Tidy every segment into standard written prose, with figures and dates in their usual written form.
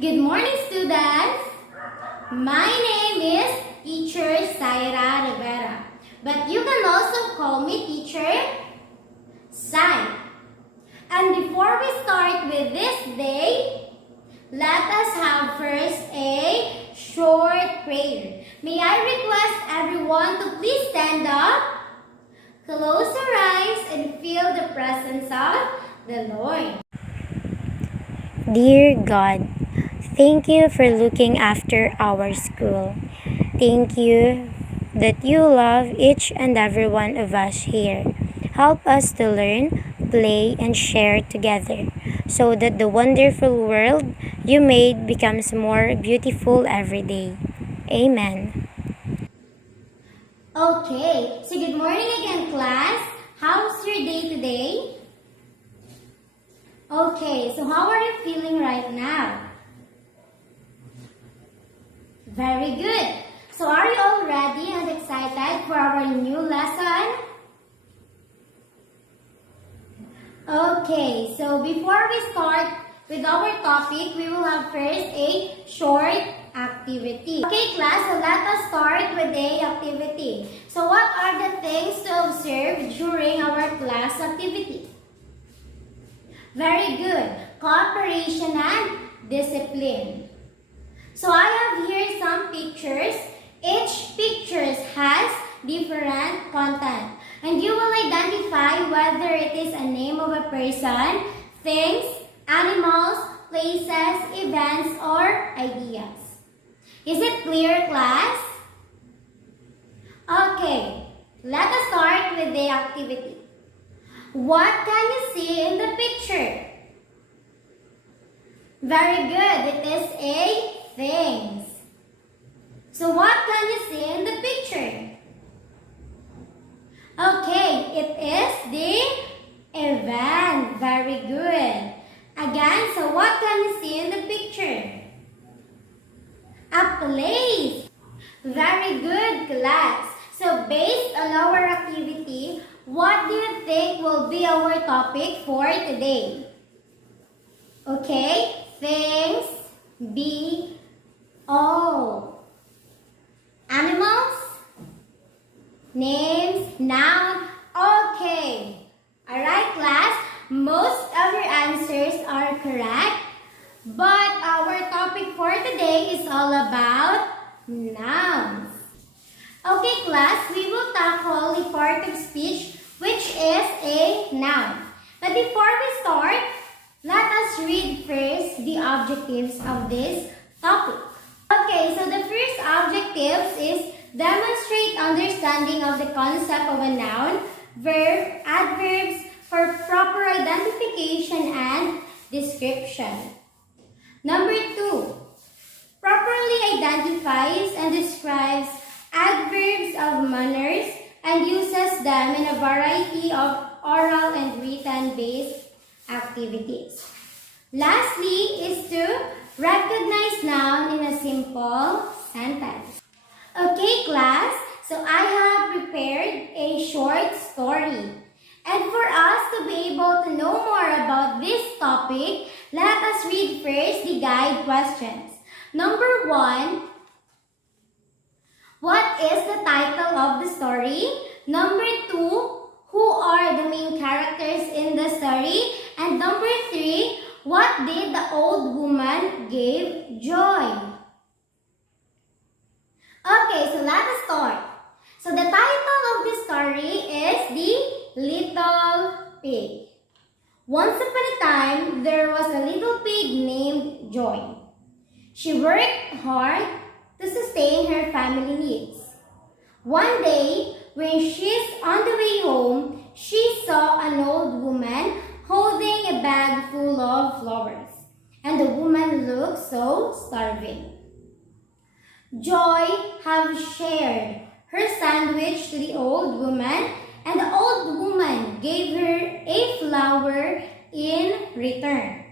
Good morning, students. My name is Teacher Saira Rivera, but you can also call me Teacher Sai. And before we start with this day, let us have first a short prayer. May I request everyone to please stand up, close your eyes, and feel the presence of the Lord. Dear God, thank you for looking after our school. Thank you that you love each and every one of us here. Help us to learn, play, and share together so that the wonderful world you made becomes more beautiful every day. Amen. Okay, so good morning again, class. How's your day today? Okay, so how are you feeling right now? Very good. So are you all ready and excited for our new lesson? Okay, so before we start with our topic, we will have first a short activity. Okay, class, so let us start with the activity. So what are the things to observe during our class activity? Very good. Cooperation and discipline. So I have here some pictures. Each picture has different content. And you will identify whether it is a name of a person, things, animals, places, events, or ideas. Is it clear, class? Okay, let us start with the activity. What can you see in the picture? Very good. It is a things. So what can you see in the picture? Okay, it is the event. Very good. Again, so what can you see in the picture? A place. Very good, class. So based on our activity, what do you think will be our topic for today? Okay, things, be, all. Animals, names, noun. Okay. Alright, class. Most of your answers are correct. But our topic for today is all about nouns. Okay, class, we will tackle the part of speech which is a noun. But before we start, let us read first the objectives of this topic. Okay, so the first objective is demonstrate understanding of the concept of a noun, verb, adverbs for proper identification and description. Number 2, properly identifies and describes adverbs of manners and uses them in a variety of oral and written based activities. Lastly is to recognize noun in a simple sentence. Okay, class, so I have prepared a short story. And for us to be able to know more about this topic, let us read first the guide questions. Number 1, what is the title of the story? Number 2, who are the main characters in the story? And number 3, what did the old woman give joy? Okay, so let us start. So the title of the story is The Little Pig. Once upon a time, there was a little pig named Joy. She worked hard to sustain her family needs. One day, when she's on the way home, she saw an old woman holding a bag full of flowers, and the woman looked so starving. Joy had shared her sandwich to the old woman, and the old woman gave her a flower in return.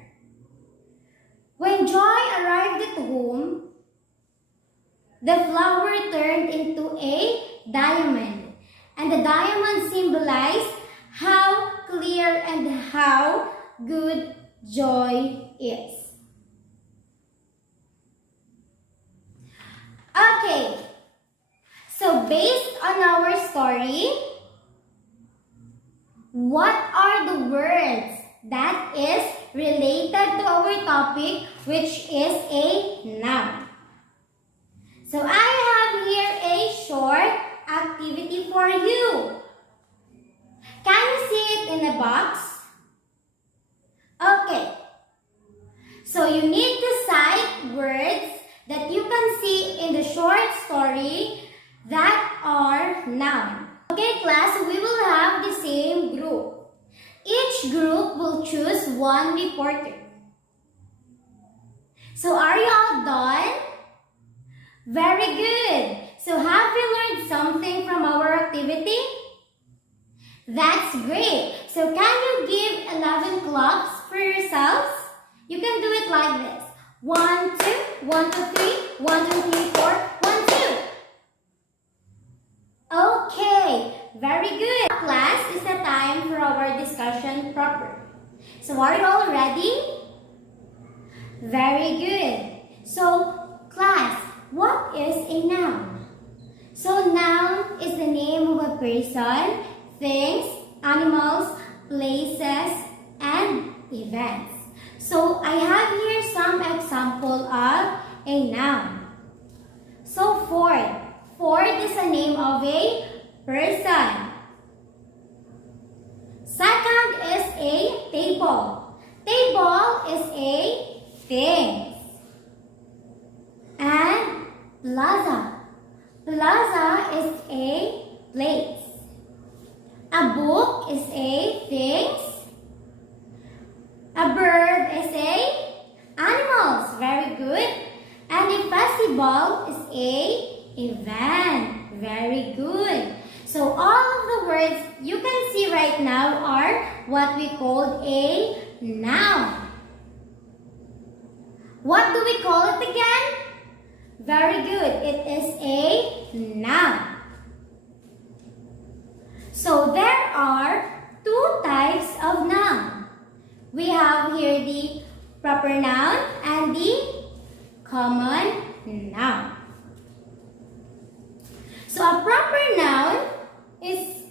When Joy arrived at home, the flower turned into a diamond, and the diamond symbolized how clear and how good joy is. story, what are the words that is related to our topic, which is a noun? So I have here a short activity for you. Can you see it in the box? Okay. So you need to cite words that you can see in the short story that are noun. Okay, class, we will have the same group. Each group will choose one reporter. So are you all done? Very good. So have you learned something from our activity? That's great. So can you give 11 claps for yourselves? You can do it like this. 1, 2, 1, 2, 3, 1, 2, 3, 4, 1, 2. Okay, very good. Class, is the time for our discussion proper. So are you all ready? Very good. So class, what is a noun? So noun is the name of a person, things, animals, places, and events. So I have here some example of a noun. So Ford. Ford is a name of a person. Second is a table. Table is a thing. And plaza. Plaza is a place. A book is a things. A bird is a animals. Very good. And a festival is a event. Very good. So all of the words you can see right now are what we call a noun. What do we call it again? Very good. It is a noun. So there are two types of noun. We have here the proper noun and the common noun. So a proper noun is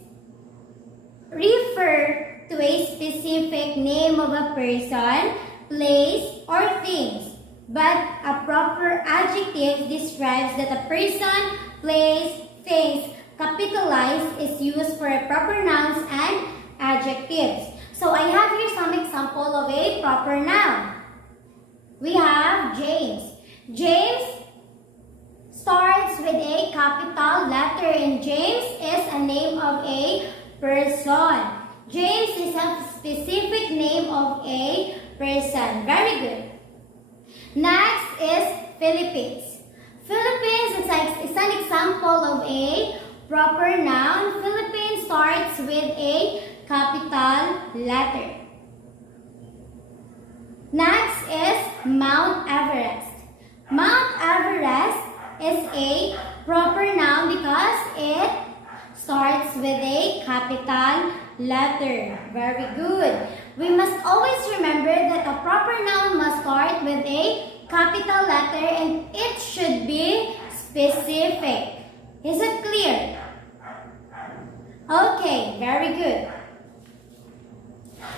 refer to a specific name of a person, place, or things. But a proper adjective describes that a person, place, things capitalized is used for a proper nouns and adjectives. So I have here some example of a proper noun. We have James. James starts with a capital letter, and James is a name of a person. James is a specific name of a person. Very good. Next is Philippines. Philippines is an example of a proper noun. Philippines starts with a capital letter. Next is Mount Everest. Mount Everest is a proper noun because it starts with a capital letter. Very good. We must always remember that a proper noun must start with a capital letter and it should be specific. Is it clear? Okay, very good.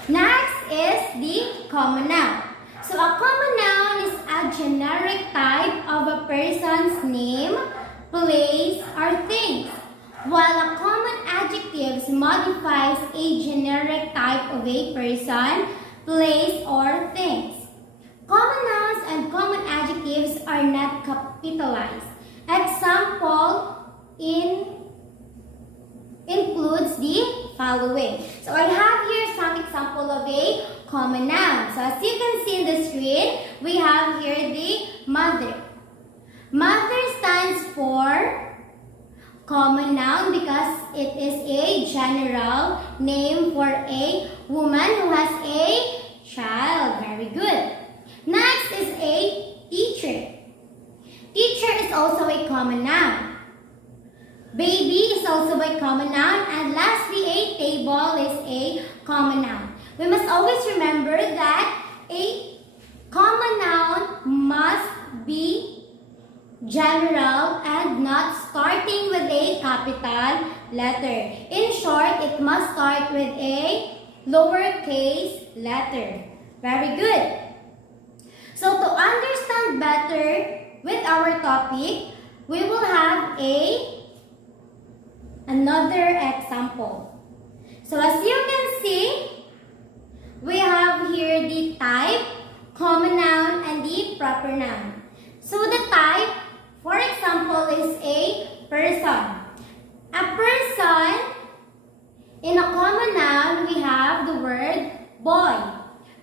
Next is the common noun. So a common noun is a generic type of a person's name, place, or things, while a common adjective modifies a generic type of a person, place, or things. Common nouns and common adjectives are not capitalized. Example includes the following. So I have here some example of a common noun. So as you can see in the screen, we have here the mother. Mother stands for common noun because it is a general name for a woman who has a child. Very good. Next is a teacher. Teacher is also a common noun. Baby is also a common noun. And lastly, a table is a common noun. We must always remember that a common noun must be general and not starting with a capital letter. In short, it must start with a lowercase letter. Very good. So to understand better with our topic, we will have another example. So as you can see, we have here the type, common noun, and the proper noun. So the type, for example, is a person. A person, in a common noun, we have the word boy.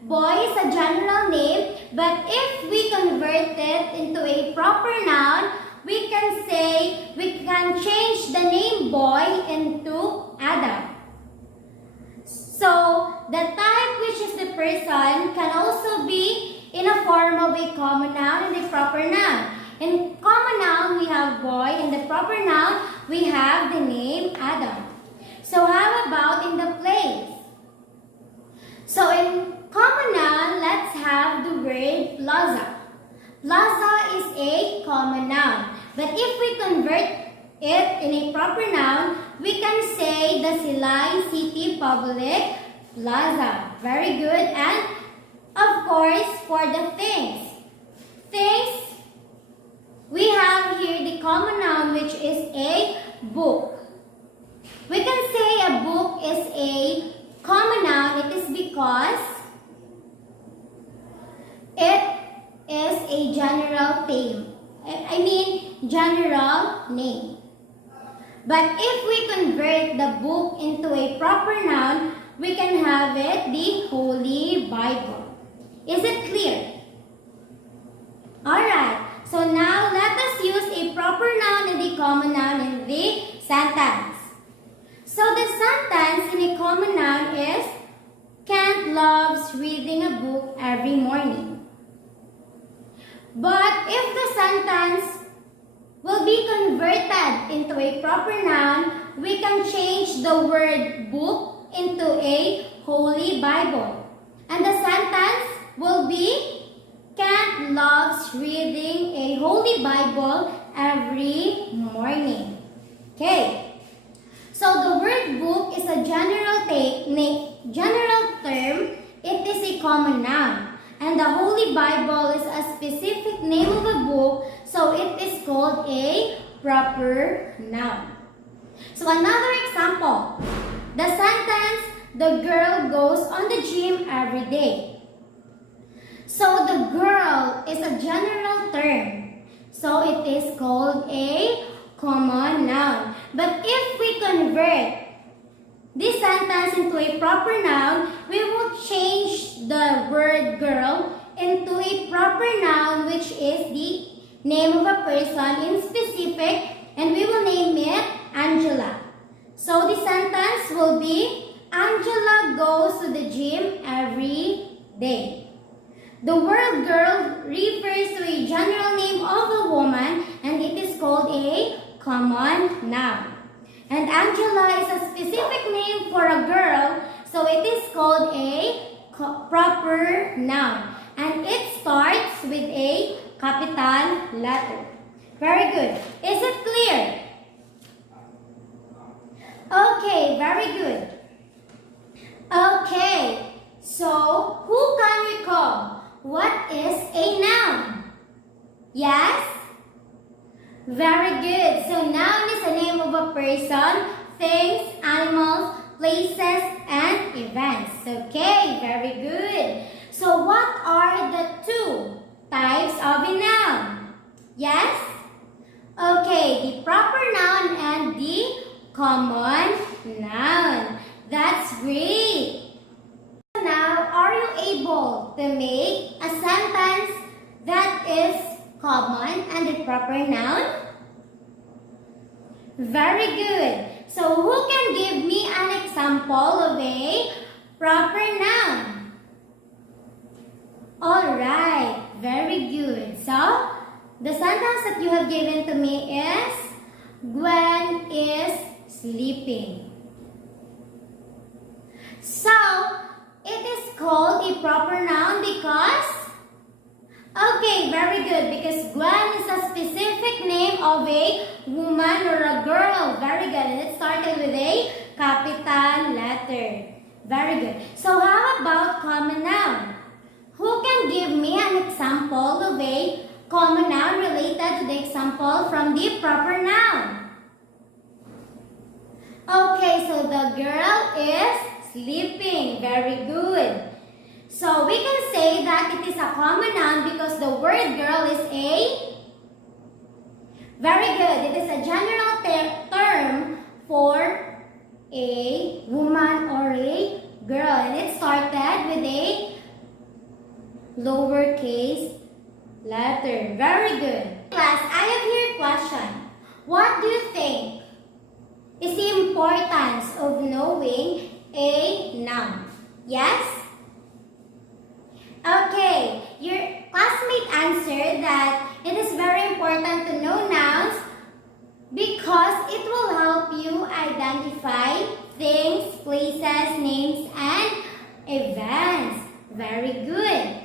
Boy is a general name, but if we convert it into a proper noun, we can change the name boy into Adam. So, the type, which is the person, can also be in a form of a common noun and a proper noun. In common noun, we have boy. In the proper noun, we have the name Adam. So, how about in the place? So, in common noun, let's have the word plaza. Plaza is a common noun. But if we convert it in a proper noun, we can say the Silay City Public Plaza. Very good. And of course, for the things. Things, we have here the common noun, which is a book. We can say a book is a common noun. It is because it is a general name. General name. But if we convert the book into a proper noun, we can have it the Holy Bible. Is it clear? Alright, so now let us use a proper noun and a common noun in the sentence. So the sentence in a common noun is, Kent loves reading a book every morning. But if the sentence will be converted into a proper noun, we can change the word book into a Holy Bible. And the sentence will be, Kent loves reading a Holy Bible every morning. Okay. So the word book is a general term. It is a common noun. And the Holy Bible is a specific name of a book, so it is called a proper noun. So another example. The sentence, the girl goes on the gym every day. So the girl is a general term, so it is called a common noun. But if we convert this sentence into a proper noun, we will change the word girl into a proper noun, which is the name of a person in specific, and we will name it Angela. So the sentence will be, Angela goes to the gym every day. The word girl refers to a general name of a woman, and it is called a common noun. And Angela is a specific name for a girl, so it is called a proper noun. And it starts with a capital letter. Very good. Is it clear? Okay, very good. Okay, so who can recall what is a noun? Yes? Very good. So noun is the name of a person, things, animals, places, and events. Okay, very good. So what are the two types of a noun? Yes? Okay, the proper noun and the common noun. That's great. Now, are you able to make a sentence that is common and the proper noun? Very good. So, who can give me an example of a proper noun? Alright, very good. So, the sentence that you have given to me is, Gwen is sleeping. So, it is called a proper noun because Okay, very good, because Gwen is a specific name of a woman or a girl. Very good. And it started with a capital letter. Very good. So how about common noun? Who can give me an example of a common noun related to the example from the proper noun? Okay, so the girl is sleeping. Very good. So we can say that it is a common noun because the word girl is a... Very good. It is a general term for a woman or a girl. And it started with a lowercase letter. Very good. Class, I have here a question. What do you think is the importance of knowing a noun? Yes? Okay, your classmate answered that it is very important to know nouns because it will help you identify things, places, names, and events. Very good.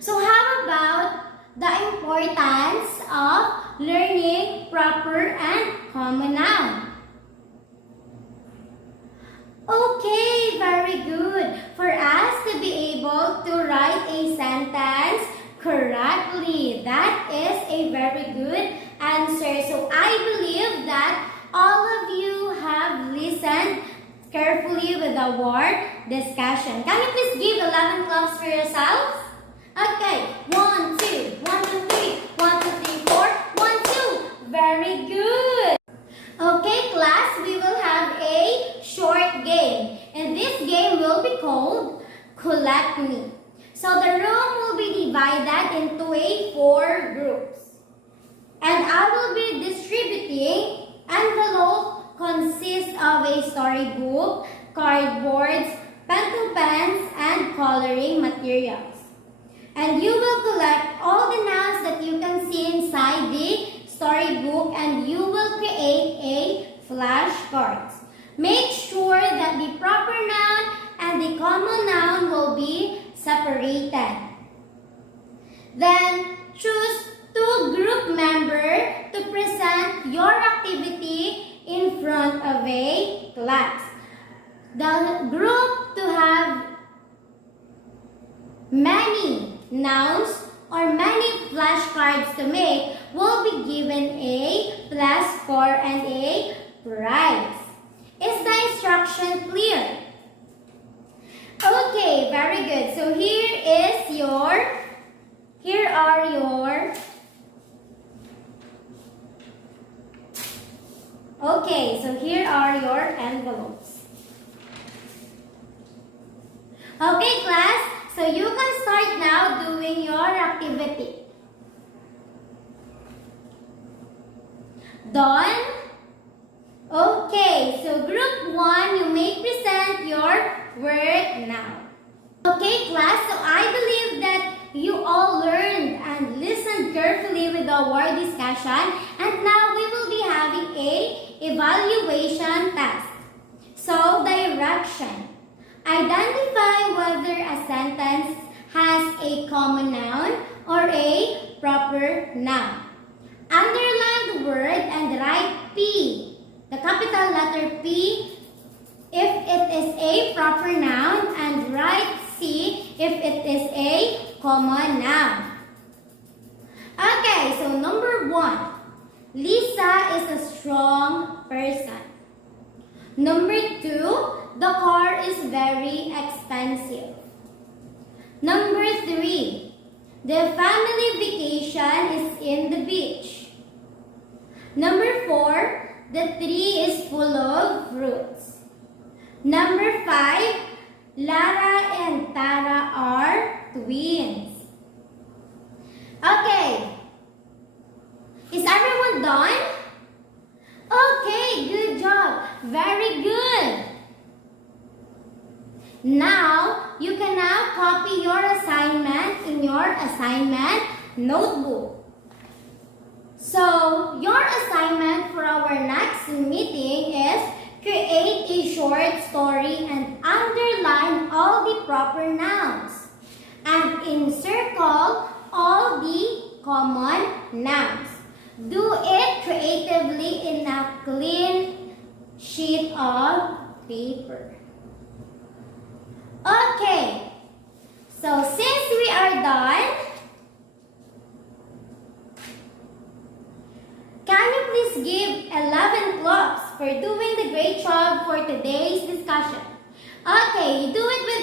So how about the importance of learning proper and common noun? Okay, very good. For us to be able to write a sentence correctly, that is a very good answer. So I believe that all of you have listened carefully with our discussion. Can you please give 11 claps for yourselves? Okay, 1, 2, 1, 2, 3, 1, 2, 3, 4, 1, 2. Very good. Okay, class, we will have a short game. And this game will be called Collect Me. So the room will be divided into 4 groups. And I will be distributing envelope consists of a storybook, cardboards, pencil pens, and coloring materials. And you will collect all the nouns that you can see inside the storybook and you will create a flashcards. Make sure that the proper noun and the common noun will be separated. Then choose 2 group members to present your activity in front of a class. The group to have many nouns or many flashcards to make will be given a plus score and a prize. Is the instruction clear? Okay, very good. So here are your envelopes. Okay, class. So you can start now doing your activity. Done? Okay, so group 1, you may present your word now. Okay, class, so I believe that you all learned and listened carefully with our discussion, and now we will be having a evaluation test. So, direction. Identify whether a sentence has a common noun or a proper noun. Underline the word and write P, the capital letter P, if it is a proper noun, and write C if it is a common noun. Okay, so number 1, Lisa is a strong person. Number 2, the car is very expensive. Number 3, the family vacation is in the beach. Number 4, the tree is full of fruits. Number 5, Lara and Tara are twins. Okay, is everyone done? Okay, good job. Very good. Now, you can now copy your assignment in your assignment notebook. So, your assignment for our next meeting is create a short story and underline all the proper nouns. and encircle all the common nouns. Do it creatively in a clean sheet of paper. Okay, so since we are done, can you please give 11 claps for doing the great job for today's discussion? Okay, you do it with